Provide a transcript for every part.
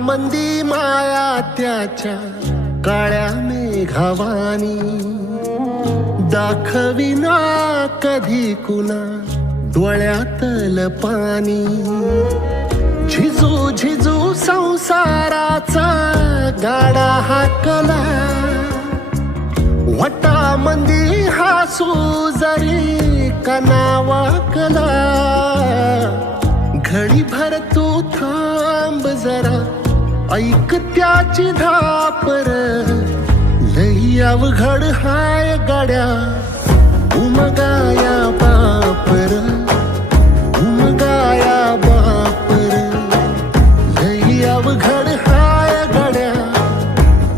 मंदी माया त्याच्या काळ्या मेघावानी, दाखविना कधी कुणा डोळ्यातल पाणी. झिजू झिजू संसाराचा गाडा हाकला, वटा मंदी हासू जरी कना वाकला. घडी भर तू थांब जरा, ऐक त्याची धापर, लई अवघड हाय गड्या उमगाया बापर, उमगाया बापर. लई अवघड हाय गड्या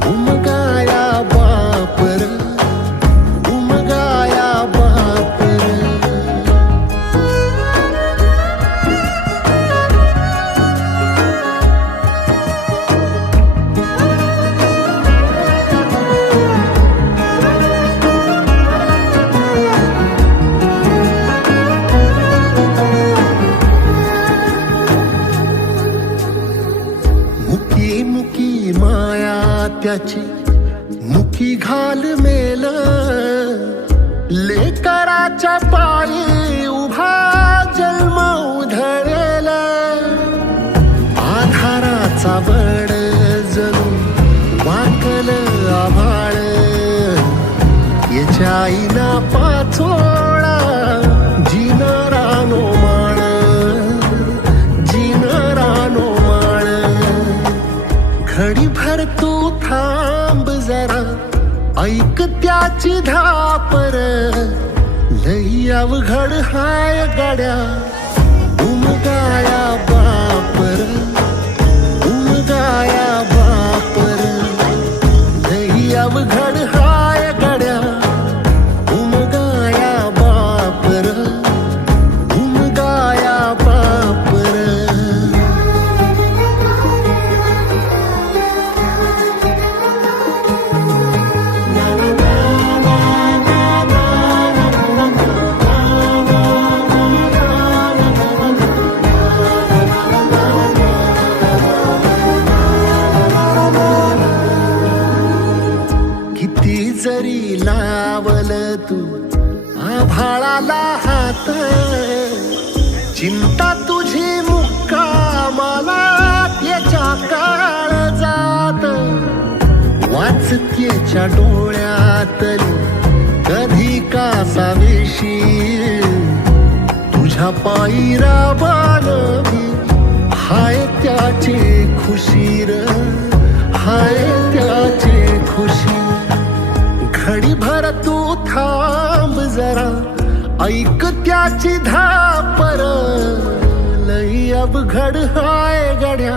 उमगाया बापर, उमगाया बापर. मुकी मुकी माया त्याची मुकी घाल मेल, लेकराच्या पायी उभा जन्म उधळेल. आधाराचा बड जणू वाकल आभाळ, याच्या आईना पाचोळा जिनारानो माण, जिनारानो माण. घडी भर तू थांब जरा, ऐक त्याची धापर, लई अवघड हाय गड्या उमगाया बापर, उमगाया बापर. लई अवघड हाय गड्या उमगाया बापर, उमगाया बापर. किती जरी लावल तू आभाळाला हात, चिंता तुझी मुक्कामाला त्याच्या काळजात. वाचकेच्या डोळ्यातली कधी कासावेशी, तुझ्या पायी राबान हाय त्याची खुशीर, हाय त्याची खुशी. घडी भर तू थांब जरा, ऐक त्याची धापर, लई अवघड हाय गड्या